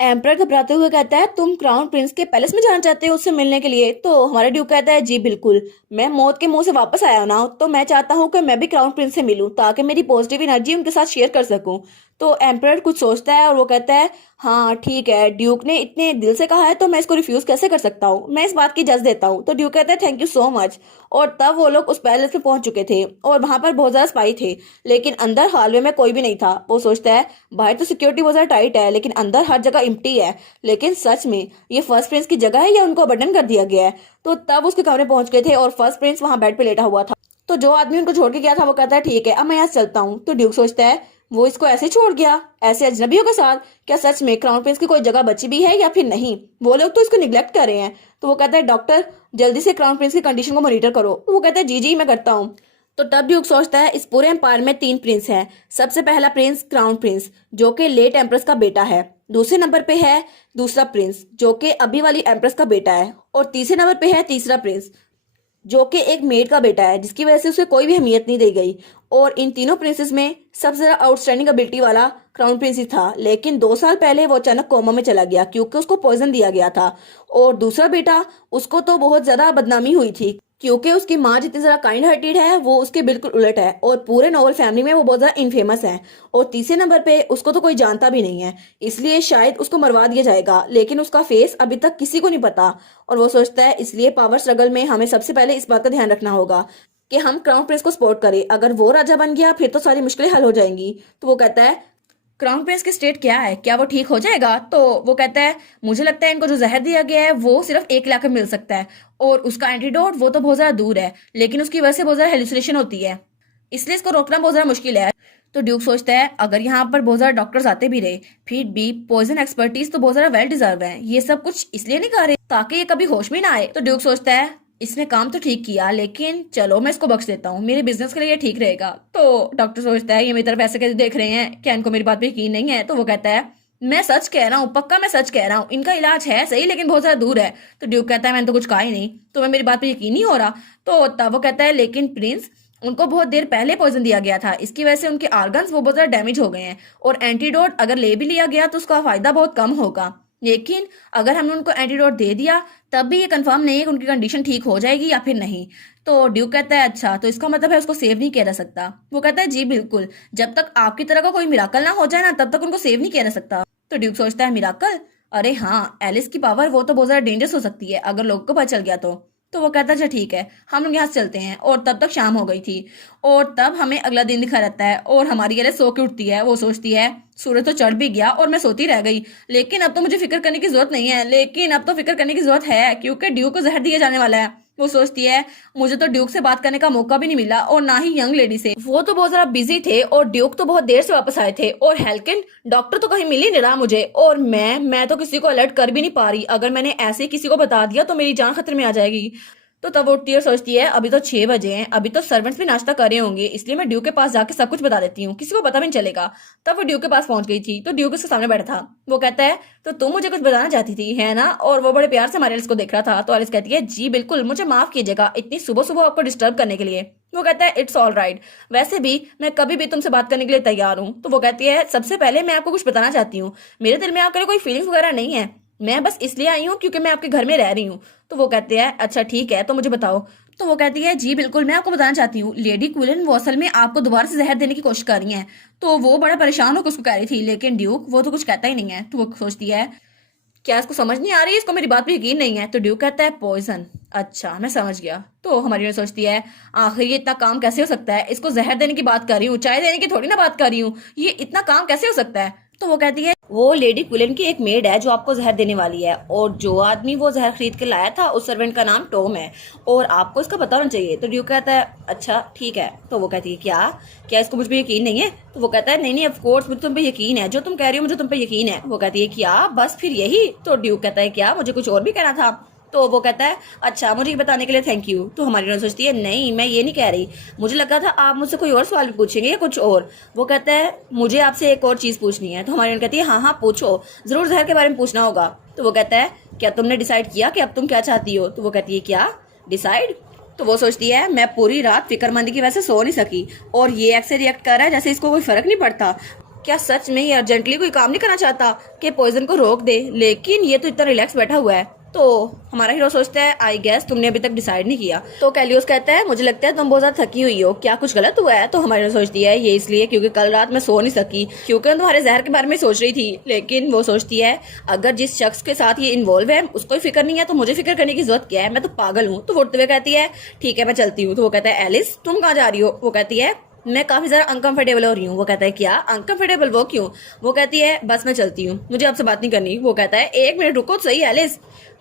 Emperor घबराते हुए कहता है, तुम क्राउन प्रिंस के पैलेस में जाना चाहते हो उससे मिलने के लिए? तो हमारा ड्यूक कहता है, जी बिल्कुल। मैं मौत के मुंह से वापस आया हूं ना, तो मैं चाहता हूं कि मैं भी क्राउन प्रिंस से मिलूं ताकि मेरी पॉजिटिव एनर्जी उनके साथ शेयर कर सकूं। तो एम्पर कुछ सोचता है और वो कहता है, हाँ ठीक है, ड्यूक ने इतने दिल से कहा है तो मैं इसको रिफ्यूज कैसे कर सकता हूँ, मैं इस बात की जज देता हूँ। तो ड्यूक कहता है, थैंक यू सो मच। और तब वो लोग उस पैलेस में पहुंच चुके थे और वहां पर बहुत ज्यादा स्पाई थे, लेकिन अंदर हालवे में कोई भी नहीं था। वो सोचता है, बाहर तो सिक्योरिटी बहुत ज्यादा टाइट है लेकिन अंदर हर जगह इम्प्टी है, लेकिन सच में ये फर्स्ट प्रिंस की जगह है या उनको अबंडन कर दिया गया है? तो तब उसके कमरे पहुंच गए थे और फर्स्ट प्रिंस वहां बेड पे लेटा हुआ था। तो जो आदमी उनको छोड़ के गया था वो कहता है, ठीक है अब मैं यहाँ से चलता हूँ। तो ड्यूक सोचता है, वो इसको ऐसे छोड़ गया, ऐसे अजनबियों के साथ? क्या सच में क्राउन प्रिंस की कोई जगह बची भी है या फिर नहीं? वो लोग तो इसको निग्लेक्ट कर रहे हैं। तो वो कहता है, डॉक्टर जल्दी से क्राउन प्रिंस की कंडीशन को मॉनिटर करो। तो वो कहता है, जी जी मैं करता हूँ। तो तब ड्यूक सोचता है, इस पूरे एम्पायर में 3 प्रिंस हैं। सबसे पहला प्रिंस क्राउन प्रिंस, जो कि लेट एम्प्रेस का बेटा है। दूसरे नंबर पे है दूसरा प्रिंस, जो कि अभी वाली एम्प्रेस का बेटा है। और तीसरे नंबर पे है तीसरा प्रिंस, जो कि एक मेड का बेटा है, जिसकी वजह से उसे कोई भी अहमियत नहीं दी गई। और इन तीनों प्रिंसेस में सबसे ज्यादा आउटस्टैंडिंग एबिलिटी वाला क्राउन प्रिंस ही था, लेकिन 2 साल पहले वो अचानक कोमा में चला गया क्योंकि उसको पॉइजन दिया गया था। और दूसरा बेटा, उसको तो बहुत ज्यादा बदनामी हुई थी क्योंकि उसकी माँ जितनी ज्यादा काइंड हार्टेड है वो उसके बिल्कुल उलट है, और पूरे नॉवल फैमिली में वो बहुत ज्यादा इनफेमस है। और तीसरे नंबर पे उसको तो कोई जानता भी नहीं है, इसलिए शायद उसको मरवा दिया जाएगा, लेकिन उसका फेस अभी तक किसी को नहीं पता। और वो सोचता है, इसलिए पावर स्ट्रगल में हमें सबसे पहले इस बात का ध्यान रखना होगा कि हम क्राउन प्रिंस को सपोर्ट करें। अगर वो राजा बन गया फिर तो सारी मुश्किलें हल हो जाएंगी। तो वो कहता है, क्राउन प्रिंस की स्टेट क्या है, क्या वो ठीक हो जाएगा? तो वो कहता है, मुझे लगता है इनको जो जहर दिया गया है वो सिर्फ एक इलाके में मिल सकता है, और उसका एंटीडोट वो तो बहुत ज्यादा दूर है, लेकिन उसकी वजह से बहुत ज्यादा हेलुसिनेशन होती है, इसलिए इसको रोकना बहुत ज्यादा मुश्किल है। तो ड्यूक सोचता है, अगर यहाँ पर बहुत ज्यादा डॉक्टर्स आते भी रहे फिर भी पॉइजन एक्सपर्टीज तो बहुत ज्यादा वेल डिजर्व है, ये सब कुछ इसलिए नहीं कर रहे ताकि ये कभी होश में ना आए। तो ड्यूक सोचता है, इसने काम तो ठीक किया, लेकिन चलो मैं इसको बख्श देता हूँ, मेरे बिजनेस के लिए ये ठीक रहेगा। तो डॉक्टर सोचता है, ये मेरी तरफ ऐसे कैसे देख रहे हैं, क्या इनको मेरी बात पे यकीन नहीं है? तो वो कहता है, मैं सच कह रहा हूँ, पक्का मैं सच कह रहा हूँ, इनका इलाज है सही लेकिन बहुत ज्यादा दूर है। तो ड्यूक कहता है, मैंने तो कुछ कहा ही नहीं, तो मैं मेरी बात पे यकीन नहीं हो रहा। तो तब वो कहता है, लेकिन प्रिंस, उनको बहुत देर पहले पॉइजन दिया गया था, इसकी वजह से उनके ऑर्गन्स वो बहुत ज्यादा डैमेज हो गए हैं, और एंटीडोट अगर ले भी लिया गया तो उसका फायदा बहुत कम होगा। लेकिन अगर हमने उनको एंटीडोट दे दिया तब भी ये कंफर्म नहीं है कि उनकी कंडीशन ठीक हो जाएगी या फिर नहीं। तो ड्यूक कहता है, अच्छा तो इसका मतलब है उसको सेव नहीं किया जा सकता? वो कहता है, जी बिल्कुल, जब तक आपकी तरह का कोई मिराकल ना हो जाए ना तब तक उनको सेव नहीं किया जा सकता। तो ड्यूक सोचता है, मिराकल? अरे हाँ, एलिस की पावर वो तो बहुत ज्यादा डेंजरस हो सकती है अगर लोगों को पता चल गया तो वो कहता है, अच्छा ठीक है, हम लोग यहाँ से चलते हैं। और तब तक शाम हो गई थी, और तब हमें अगला दिन दिखा रहता है, और हमारी एलिस सो के उठती है। वो सोचती है, सूरज तो चढ़ भी गया और मैं सोती रह गई, लेकिन अब तो मुझे फिक्र करने की जरूरत नहीं है। लेकिन अब तो फिक्र करने की जरूरत है क्योंकि ड्यूक को जहर दिया जाने वाला है। वो सोचती है, मुझे तो ड्यूक से बात करने का मौका भी नहीं मिला, और ना ही यंग लेडी से, वो तो बहुत ज्यादा बिजी थे, और ड्यूक तो बहुत देर से वापस आए थे, और हेल्किन डॉक्टर तो कहीं मिल ही नहीं रहा मुझे, और मैं तो किसी को अलर्ट कर भी नहीं पा रही। अगर मैंने ऐसे ही किसी को बता दिया तो मेरी जान खतरे में आ जाएगी। तो तब वो उठती है और सोचती है, अभी तो 6 बजे हैं, अभी तो सर्वेंट्स भी नाश्ता कर रहे होंगे, इसलिए मैं ड्यूक के पास जाके सब कुछ बता देती हूँ, किसी को पता भी नहीं चलेगा। तब वो ड्यूक के पास पहुंच गई थी, तो ड्यूक उसके सामने बैठा था। वो कहता है, तो तुम मुझे कुछ बताना चाहती थी है ना? और वो बड़े प्यार से हमारे एलिस को देख रहा था। तो एलिस कहती है, जी बिल्कुल, मुझे माफ कीजिएगा इतनी सुबह सुबह आपको डिस्टर्ब करने के लिए। वो कहता है, इट्स ऑल राइट, वैसे भी मैं कभी भी तुमसे बात करने के लिए तैयार हूँ। तो वो कहती है, सबसे पहले मैं आपको कुछ बताना चाहती हूँ, मेरे दिल में आपके लिए कोई फीलिंग्स वगैरह नहीं है, मैं बस इसलिए आई हूँ क्योंकि मैं आपके घर में रह रही हूँ। तो वो कहते हैं, अच्छा ठीक है, तो मुझे बताओ। तो वो कहती है, जी बिल्कुल, मैं आपको बताना चाहती हूँ, लेडी क्विलन वो असल में आपको दोबारा से जहर देने की कोशिश कर रही हैं। तो वो बड़ा परेशान होकर उसको कह रही थी, लेकिन ड्यूक वो तो कुछ कहता ही नहीं है। तो वो सोचती है, क्या इसको समझ नहीं आ रही है, इसको मेरी बात पे यकीन नहीं है? तो ड्यूक कहता है, पॉइजन, अच्छा मैं समझ गया। तो हमारी यूनिट सोचती है, आखिर ये इतना काम कैसे हो सकता है, इसको जहर देने की बात कर रही हूँ, चाय देने की थोड़ी ना बात कर रही हूँ, ये इतना काम कैसे हो सकता है? तो वो कहती है, वो लेडी क्विलन की एक मेड है जो आपको जहर देने वाली है, और जो आदमी वो जहर खरीद के लाया था उस सर्वेंट का नाम टॉम है, और आपको इसका पता होना चाहिए। तो ड्यूक कहता है, अच्छा ठीक है। तो वो कहती है, क्या क्या इसको मुझ पे यकीन नहीं है? तो वो कहता है, नहीं नहीं, ऑफ कोर्स मुझे तुम पे यकीन है, जो तुम कह रही हो मुझे तुम पे यकीन है। वो कहती है, क्या बस फिर यही? तो ड्यूक कहता है, क्या मुझे कुछ और भी कहना था? तो वो कहता है, अच्छा मुझे ये बताने के लिए थैंक यू। तो हमारी हीरोइन सोचती है, नहीं मैं ये नहीं कह रही, मुझे लगा था आप मुझसे कोई और सवाल भी पूछेंगे या कुछ और। वो कहता है, मुझे आपसे एक और चीज पूछनी है। तो हमारी हीरोइन कहती है, हाँ हाँ पूछो, जरूर जहर के बारे में पूछना होगा। तो वो कहता है, क्या तुमने डिसाइड किया कि अब तुम क्या चाहती हो? तो वो कहती है, क्या डिसाइड? तो वो सोचती है, मैं पूरी रात फिक्रमंदी की वजह से सो नहीं सकी, और ये ऐसे रिएक्ट कर रहा है जैसे इसको कोई फर्क नहीं पड़ता, क्या सच में ये अर्जेंटली कोई काम नहीं करना चाहता कि पॉइजन को रोक दे, लेकिन ये तो इतना रिलैक्स बैठा हुआ है। तो हमारा हीरो सोचता है आई गेस तुमने अभी तक डिसाइड नहीं किया। तो कैलियोस कहता है मुझे लगता है तुम बहुत ज्यादा थकी हुई हो, क्या कुछ गलत हुआ है? तो हमारी हीरो सोचती है ये इसलिए क्योंकि कल रात मैं सो नहीं सकी, क्योंकि मैं तुम्हारे जहर के बारे में सोच रही थी। लेकिन वो सोचती है अगर जिस शख्स के साथ ये इन्वॉल्व है उसको ही फिक्र नहीं है तो मुझे फिक्र करने की जरूरत क्या है, मैं तो पागल हूँ। तो वो उठते हुए कहती है ठीक है मैं चलती हूँ। तो वो कहता है एलिस तुम कहाँ जा रही हो? वो कहती है मैं काफी ज्यादा अनकंफर्टेबल हो रही हूँ। वो कहता है क्या अनकंफर्टेबल, वो क्यों? वो कहती है बस मैं चलती हूँ, मुझे आपसे बात नहीं करनी। वो कहता है एक मिनट रुको तो सही एलिस।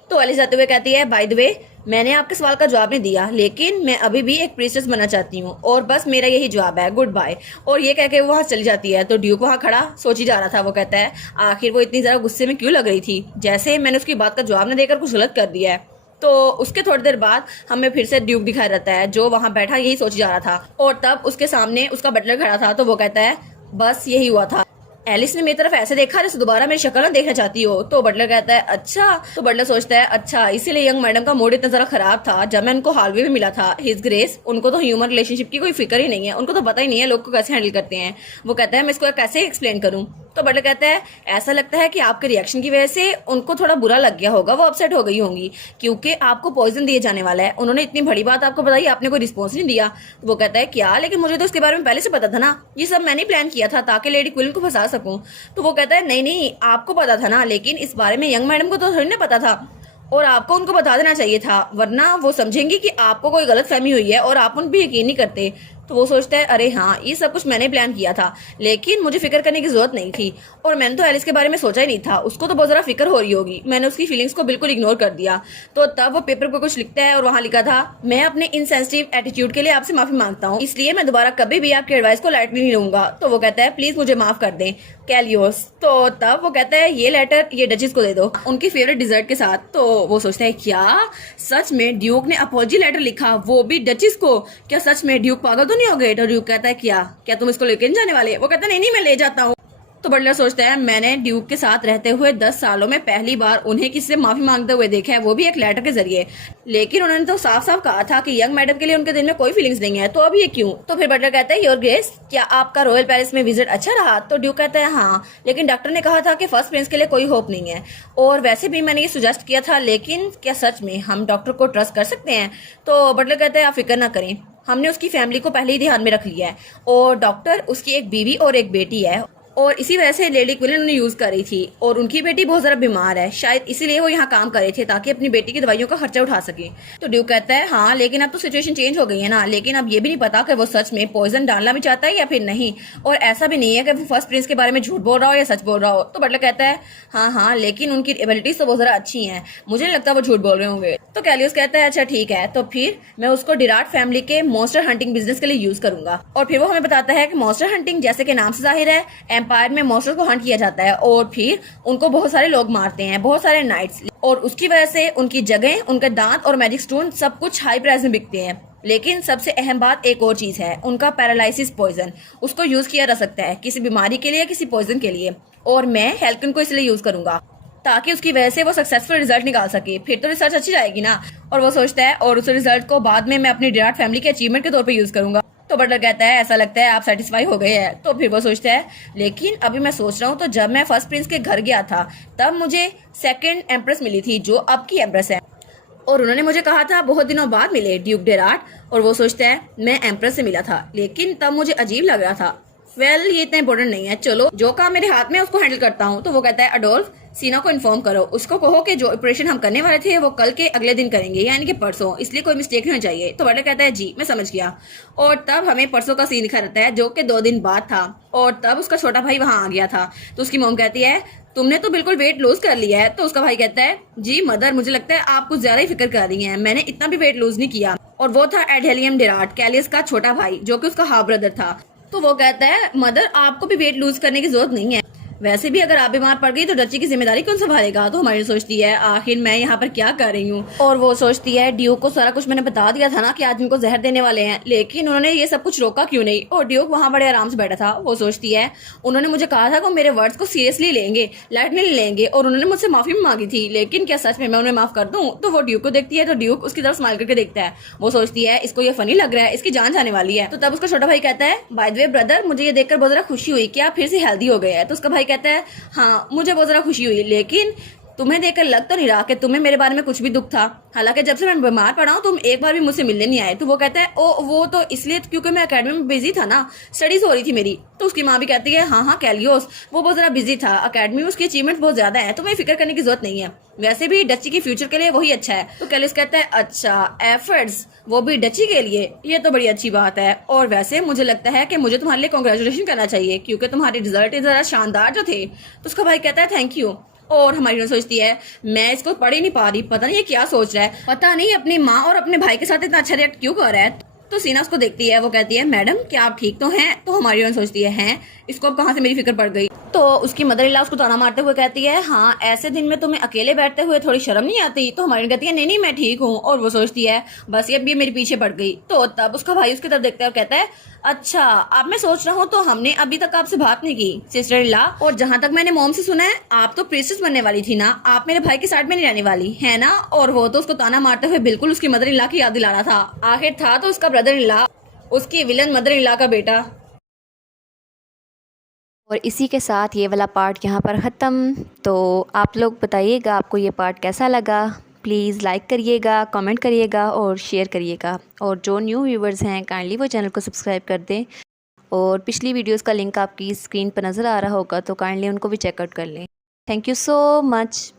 तो एलिस जाते हुए कहती है बाय द वे मैंने आपके सवाल का जवाब नहीं दिया, लेकिन मैं अभी भी एक प्रीस्टेस बनना चाहती हूँ और बस मेरा यही जवाब है, गुड बाय। और ये कह के वो वहाँ चली जाती है। तो ड्यूक वहाँ खड़ा सोची जा रहा था। वो कहता है आखिर वो इतनी ज्यादा गुस्से में क्यों लग रही थी, जैसे मैंने उसकी बात का जवाब न देकर कुछ गलत कर दिया है। तो उसके थोड़ी देर बाद हमें फिर से ड्यूक दिखाया जाता है जो वहां बैठा यही सोच जा रहा था, और तब उसके सामने उसका बटलर खड़ा था। तो वो कहता है बस यही हुआ था, एलिस ने मेरी तरफ ऐसे देखा जैसे दोबारा मेरी शक्ल ना देखना चाहती हो। तो बटलर कहता है अच्छा। तो बटलर सोचता है अच्छा इसीलिए यंग मैडम का मूड इतना जरा खराब था जब मैं उनको हालवे में मिला था। हिज ग्रेस उनको तो ह्यूमन रिलेशनशिप की कोई फिक्र ही नहीं है, उनको तो पता ही नहीं है लोग को कैसे हैंडल करते हैं। वो कहता है मैं इसको कैसे एक्सप्लेन करूँ? तो बटलर कहता है ऐसा लगता है कि आपके रिएक्शन की वजह से उनको थोड़ा बुरा लग गया होगा, वो अपसेट हो गई होंगी क्योंकि आपको पॉइजन दिए जाने वाला है। उन्होंने इतनी बड़ी बात आपको बताई, आपने कोई रिस्पॉन्स नहीं दिया। तो वो कहता है क्या, लेकिन मुझे तो इसके बारे में पहले से पता था ना, ये सब मैंने प्लान किया था ताकि लेडी क्विलन को फंसा सकूं। तो वो कहता है नहीं नहीं आपको पता था ना, लेकिन इस बारे में यंग मैडम को तो थोड़ी ना पता था और आपको उनको बता देना चाहिए था, वरना वो समझेंगी कि आपको कोई गलत फहमी हुई है और आप उन पर यकीन नहीं करते। तो वो सोचता है अरे हाँ ये सब कुछ मैंने प्लान किया था, लेकिन मुझे फिक्र करने की जरूरत नहीं थी और मैंने तो एलिस के बारे में सोचा ही नहीं था, उसको तो बहुत ज्यादा फिक्र हो रही होगी, मैंने उसकी फीलिंग्स को बिल्कुल इग्नोर कर दिया। तो तब वो पेपर पर कुछ लिखता है और वहां लिखा था मैं अपने इनसेंसिटिव एटीट्यूड के लिए आपसे माफी मांगता हूँ, इसलिए मैं दोबारा कभी भी आपकी एडवाइस को लाइटली नहीं लूंगा। तो वो कहता है प्लीज मुझे माफ कर दें कैलियोस। तो तब वो कहता है ये लेटर ये डचेस को दे दो उनकी फेवरेट डिजर्ट के साथ। तो वो सोचता है क्या सच में ड्यूक ने अपॉलजी लेटर लिखा, वो भी डचेस को? क्या सच में ड्यूक पागल तो नहीं हो गए? तो ड्यूक कहता है क्या तुम इसको लेकर जाने वाले? वो कहता है नहीं नहीं मैं ले जाता हूँ। तो बटलर सोचता है मैंने ड्यूक के साथ रहते हुए 10 सालों में पहली बार उन्हें किसी से माफी मांगते हुए देखा है, वो भी एक लेटर के जरिए, लेकिन उन्होंने तो साफ साफ कहा था कि यंग मैडम के लिए उनके दिल में कोई फीलिंग्स नहीं है, तो अब ये क्यों? तो फिर बटलर कहता है योर ग्रेस क्या आपका रॉयल पैलेस में विजिट अच्छा रहा? तो ड्यूक कहता है हाँ, लेकिन डॉक्टर ने कहा था कि फर्स्ट प्रिंस के लिए कोई होप नहीं है और वैसे भी मैंने ये सुजेस्ट किया था, लेकिन क्या सच में हम डॉक्टर को ट्रस्ट कर सकते हैं? तो बटलर कहता है आप फिक्र ना करें, हमने उसकी फैमिली को पहले ही ध्यान में रख लिया है और डॉक्टर उसकी एक बीवी और एक बेटी है और इसी वजह से लेडी क्विलन उन्हें यूज कर रही थी और उनकी बेटी बहुत ज्यादा बीमार है, शायद इसीलिए वो यहाँ काम कर रहे थे ताकि अपनी बेटी की दवाइयों का खर्चा उठा सके। तो ड्यूक कहता है हाँ लेकिन अब तो सिचुएशन चेंज हो गई है ना, लेकिन अब ये भी नहीं पता कि वो सच में पॉइजन डालना भी चाहता है या फिर नहीं, और ऐसा भी नहीं है कि वो फर्स्ट प्रिंस के बारे में झूठ बोल रहा हो या सच बोल रहा हो। तो बटलर कहता है हाँ लेकिन उनकी एबिलिटीज तो बहुत ज्यादा अच्छी है, मुझे नहीं लगता वो झूठ बोल रहे होंगे। तो कैलियोस कहता है अच्छा ठीक है, तो फिर मैं उसको डिराट फैमिली के मॉन्स्टर हंटिंग बिजनेस के लिए यूज करूंगा। और फिर वो हमें बताता है कि मॉन्स्टर हंटिंग जैसे कि नाम से जाहिर है एम्पायर में मॉन्स्टर को हंट किया जाता है और फिर उनको बहुत सारे लोग मारते हैं, बहुत सारे नाइट्स, और उसकी वजह से उनकी जगह, उनके दांत और मैजिक स्टोन सब कुछ हाई प्राइस में बिकते हैं। लेकिन सबसे अहम बात एक और चीज है, उनका पैरालिसिस पॉइजन, उसको यूज किया जा सकता है किसी बीमारी के लिए, किसी पॉइजन के लिए, और मैं हेल्किन को इसलिए यूज करूंगा ताकि उसकी वजह से वो सक्सेसफुल रिजल्ट निकाल सके, फिर तो रिसर्च अच्छी जाएगी ना। और वो सोचता है और उस रिजल्ट को बाद में मैं अपनी डिराट फैमिली के अचीवमेंट के तौर पे यूज करूंगा। तो बटलर कहता है ऐसा लगता है आप सेटिस्फाई हो गए हैं। तो फिर वो सोचता है लेकिन अभी मैं सोच रहा हूँ, तो जब मैं फर्स्ट प्रिंस के घर गया था तब मुझे सेकंड एम्प्रेस मिली थी जो अब की एम्प्रेस है, और उन्होंने मुझे कहा था बहुत दिनों बाद मिले ड्यूक डेराट, और वो सोचता है मैं एम्प्रेस से मिला था लेकिन तब मुझे अजीब लग रहा था। ये इतना इंपॉर्टेंट नहीं है, चलो जो काम मेरे हाथ में उसको हैंडल करता हूँ। तो वो कहता है अडोल्फ सीना को इन्फॉर्म करो, उसको कहो कि जो ऑपरेशन हम करने वाले थे वो कल के अगले दिन करेंगे, यानी कि परसों, इसलिए कोई मिस्टेक नहीं होनी चाहिए। तो बटलर कहता है जी मैं समझ गया। और तब हमें परसों का सीन दिखा रहता है जो कि 2 दिन बाद था, और तब उसका छोटा भाई वहां आ गया था। तो उसकी मॉम कहती है तुमने तो बिल्कुल वेट लूज कर लिया है। तो उसका भाई कहता है जी मदर मुझे लगता है आप कुछ ज्यादा ही फिक्र कर रही हैं, मैंने इतना भी वेट लूज नहीं किया। और वो था एडहेलियम डेराट, कैलियस का छोटा भाई जो कि उसका हाफ ब्रदर था। तो वो कहता है मदर आपको भी वेट लूज करने की जरूरत नहीं है, वैसे भी अगर आप बीमार पड़ गई तो डची की जिम्मेदारी कौन संभालेगा। तो हमारी सोचती है आखिर मैं यहाँ पर क्या कर रही हूँ। और वो सोचती है ड्यूक को सारा कुछ मैंने बता दिया था ना कि आज इनको जहर देने वाले हैं, लेकिन उन्होंने ये सब कुछ रोका क्यों नहीं। और ड्यूक वहाँ बड़े आराम से बैठा था। वो सोचती है उन्होंने मुझे कहा था कि मेरे वर्ड्स को सीरियसली लेंगे, लाइटली लेंगे, और उन्होंने मुझसे माफी भी मांगी थी, लेकिन क्या सच में मैं उन्हें माफ कर दूं। तो वो ड्यूक को देखती है तो ड्यूक उसकी तरफ स्माइल करके देखता है। वो सोचती है इसको ये फनी लग रहा है, इसकी जान जाने वाली है। तो तब उसका छोटा भाई कहता है बाय द वे ब्रदर, मुझे ये देखकर बहुत ज्यादा खुशी हुई कि आप फिर से हेल्दी हो गए हैं। तो उसका भाई कहता है हाँ मुझे बहुत ज्यादा खुशी हुई, लेकिन तुम्हें देखकर लग तो नहीं रहा कि तुम्हें मेरे बारे में कुछ भी दुख था। हालांकि जब से मैं बीमार पड़ा हूँ तुम एक बार भी मुझसे मिलने नहीं आए। तो वो कहता है ओ वो तो इसलिए क्योंकि मैं अकेडमी में बिजी था ना, स्टडीज हो रही थी मेरी। तो उसकी माँ भी कहती है हाँ कैलियोस वो बहुत ज्यादा बिजी था, अकेडमी में उसकी अचीवमेंट बहुत ज्यादा है, तुम्हें फिक्र करने की जरूरत नहीं है, वैसे भी डची की फ्यूचर के लिए वही अच्छा है। तो कैलियोस कहता है अच्छा एफर्ट्स वो भी डची के लिए, ये तो बड़ी अच्छी बात है। और वैसे मुझे लगता है कि मुझे तुम्हारे लिए कॉन्ग्रेचुलेशन करना चाहिए क्योंकि तुम्हारे रिजल्ट जरा शानदार जो थे। तो उसका भाई कहता है थैंक यू। और हमारी हीरोइन सोचती है मैं इसको पढ़ ही नहीं पा रही, पता नहीं ये क्या सोच रहा है, पता नहीं अपनी माँ और अपने भाई के साथ इतना अच्छा रिएक्ट क्यों कर रहा है। तो सीना उसको देखती है, वो कहती है मैडम क्या आप ठीक तो हैं। तो हमारी हीरोइन सोचती है हैं इसको अब कहाँ से मेरी फिक्र पड़ गई। तो उसकी मदर इला उसको ताना मारते हुए कहती है हाँ ऐसे दिन में तुम्हें अकेले बैठते हुए थोड़ी शर्म नहीं आती। तो हमारी कहती है नहीं नहीं मैं ठीक हूँ। और वो सोचती है बस ये मेरे पीछे पड़ गई। तो तब उसका भाई उसकी तरफ देखता है और कहता है अच्छा अब मैं सोच रहा हूँ तो हमने अभी तक आपसे बात नहीं की सिस्टर इला, और जहाँ तक मैंने मॉम से सुना है आप तो प्रिंसेस बनने वाली थी ना, आप मेरे भाई के साइड में नहीं रहने वाली है ना। और वो तो उसको ताना मारते हुए बिल्कुल उसकी मदर इला की याद दिला रहा था। आखिर था तो उसका ब्रदर इला, उसकी विलन मदर इला का बेटा। और इसी के साथ ये वाला पार्ट यहाँ पर ख़त्म। तो आप लोग बताइएगा आपको ये पार्ट कैसा लगा। प्लीज़ लाइक करिएगा, कमेंट करिएगा और शेयर करिएगा। और जो न्यू व्यूवर्स हैं काइंडली वो चैनल को सब्सक्राइब कर दें। और पिछली वीडियोस का लिंक आपकी स्क्रीन पर नज़र आ रहा होगा तो काइंडली उनको भी चेकआउट कर लें। Thank you so much.